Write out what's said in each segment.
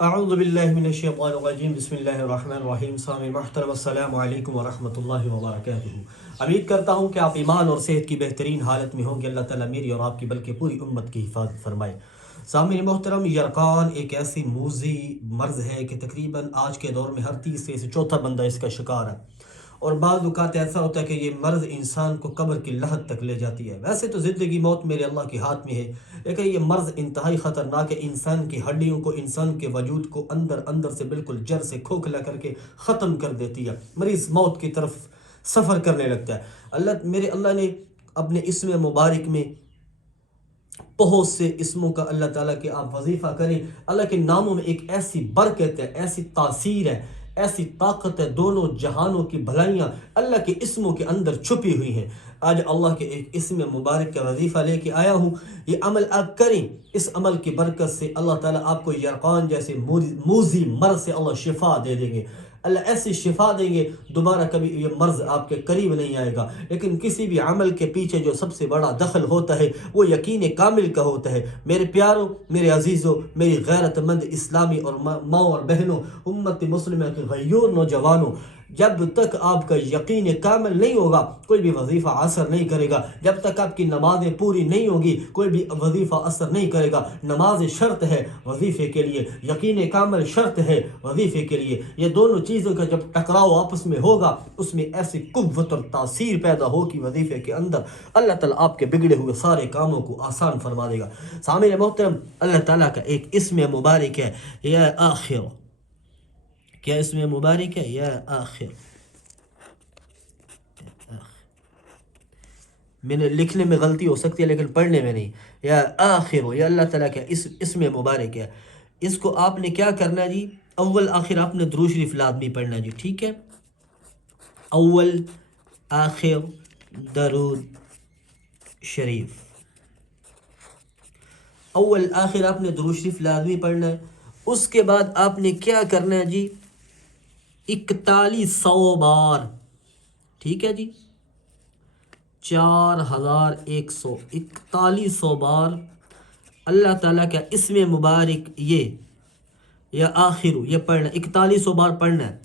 اعوذ باللہ من الشیطان الرجیم، بسم اللہ الرحمن الرحیم۔ سامعین محترم، السلام علیکم ورحمۃ اللہ وبرکاتہ۔ امید کرتا ہوں کہ آپ ایمان اور صحت کی بہترین حالت میں ہوں گے۔ اللہ تعالیٰ میری اور آپ کی بلکہ پوری امت کی حفاظت فرمائے۔ سامعین محترم، یرقان ایک ایسی موذی مرض ہے کہ تقریباً آج کے دور میں ہر تیسرے سے چوتھا بندہ اس کا شکار ہے، اور بعض اوقات ایسا ہوتا ہے کہ یہ مرض انسان کو قبر کی لحد تک لے جاتی ہے۔ ویسے تو زندگی موت میرے اللہ کے ہاتھ میں ہے، لیکن یہ مرض انتہائی خطرناک ہے۔ انسان کی ہڈیوں کو، انسان کے وجود کو اندر سے بالکل جڑ سے کھوکھلا کر کے ختم کر دیتی ہے۔ مریض موت کی طرف سفر کرنے لگتا ہے۔ میرے اللہ نے اپنے اسم مبارک میں بہت سے اسموں کا اللہ تعالیٰ کے آپ وظیفہ کریں۔ اللہ کے ناموں میں ایک ایسی برکت ہے، ایسی تاثیر ہے، ایسی طاقت ہے، دونوں جہانوں کی بھلائیاں اللہ کے اسموں کے اندر چھپی ہوئی ہیں۔ آج اللہ کے ایک اسم مبارک کا وظیفہ لے کے آیا ہوں، یہ عمل آپ کریں۔ اس عمل کی برکت سے اللہ تعالیٰ آپ کو یرقان جیسے موذی مرض سے اللہ شفا دے دیں گے۔ اللہ ایسی شفا دیں گے، دوبارہ کبھی یہ مرض آپ کے قریب نہیں آئے گا۔ لیکن کسی بھی عمل کے پیچھے جو سب سے بڑا دخل ہوتا ہے وہ یقین کامل کا ہوتا ہے۔ میرے پیاروں، میرے عزیزوں، میری غیرت مند اسلامی اور ماں اور بہنوں، امت مسلمہ کے غیور نوجوانوں، جب تک آپ کا یقین کامل نہیں ہوگا کوئی بھی وظیفہ اثر نہیں کرے گا۔ جب تک آپ کی نمازیں پوری نہیں ہوگی کوئی بھی وظیفہ اثر نہیں کرے گا۔ نماز شرط ہے وظیفے کے لیے، یقین کامل شرط ہے وظیفے کے لیے۔ یہ دونوں چیزوں کا جب ٹکراؤ آپس میں ہوگا، اس میں ایسی قوت اور تاثیر پیدا ہوگی وظیفے کے اندر، اللہ تعالیٰ آپ کے بگڑے ہوئے سارے کاموں کو آسان فرما دے گا۔ سامعین محترم، اللہ تعالیٰ کا ایک اسم مبارک ہے یا آخر۔ کیا اسم مبارک ہے؟ یا آخر۔ میں نے لکھنے میں غلطی ہو سکتی ہے لیکن پڑھنے میں نہیں۔ یا آخر، یہ اللہ تعالیٰ کا اسم مبارک ہے۔ اس کو آپ نے کیا کرنا ہے جی؟ اول آخر آپ نے درود شریف لازمی پڑھنا جی، ٹھیک ہے؟ اول آخر درود شریف، اول آخر آپ نے درود شریف لازمی پڑھنا ہے۔ اس کے بعد آپ نے کیا کرنا ہے جی؟ 4100 بار، ٹھیک ہے جی؟ 4100 4100 بار اللہ تعالیٰ کا اسم مبارک یہ یا آخر یہ پڑھنا، 4100 بار پڑھنا ہے،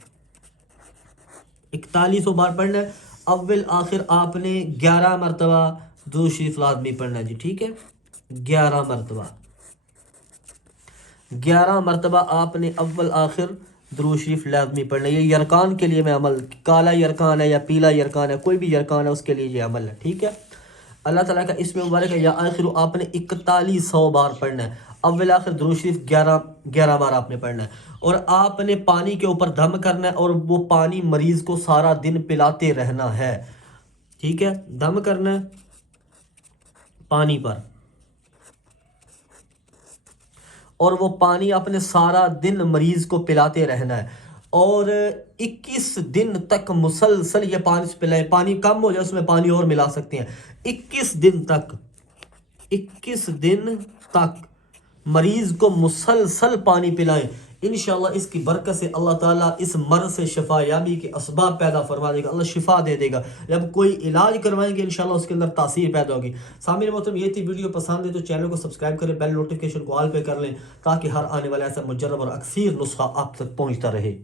4100 بار پڑھنا ہے۔ اول آخر آپ نے 11 مرتبہ درود شریف لازمی پڑھنا ہے جی، ٹھیک ہے؟ 11 مرتبہ، 11 مرتبہ آپ نے اول آخر درود شریف لازمی پڑھنا ہے۔ یہ یرقان کے لیے میں عمل، کالا یرقان ہے یا پیلا یرقان ہے، کوئی بھی یرقان ہے اس کے لیے یہ عمل ہے، ٹھیک ہے؟ اللہ تعالیٰ کا اسم مبارک ہے یا آخر آپ نے 4100 بار پڑھنا ہے۔ اول آخر درود شریف 11 بار آپ نے پڑھنا ہے، اور آپ نے پانی کے اوپر دم کرنا ہے، اور وہ پانی مریض کو سارا دن پلاتے رہنا ہے، ٹھیک ہے؟ دم کرنا ہے پانی پر، اور وہ پانی آپ نے سارا دن مریض کو پلاتے رہنا ہے، اور 21 دن تک مسلسل یہ پانی پلائیں۔ پانی کم ہو جائے اس میں پانی اور ملا سکتے ہیں۔ 21 دن تک، 21 دن تک مریض کو مسلسل پانی پلائیں۔ انشاءاللہ اس کی برکت سے اللہ تعالیٰ اس مرض سے شفا یابی کے اسباب پیدا فرما دے گا، اللہ شفا دے دے گا۔ جب کوئی علاج کروائیں گے انشاءاللہ اس کے اندر تاثیر پیدا ہوگی۔ سامعین محترم، یہ تھی ویڈیو پسند ہے تو چینل کو سبسکرائب کریں، بیل نوٹیفیکیشن کو آل پہ کر لیں تاکہ ہر آنے والا ایسا مجرب اور اکثیر نسخہ آپ تک پہنچتا رہے۔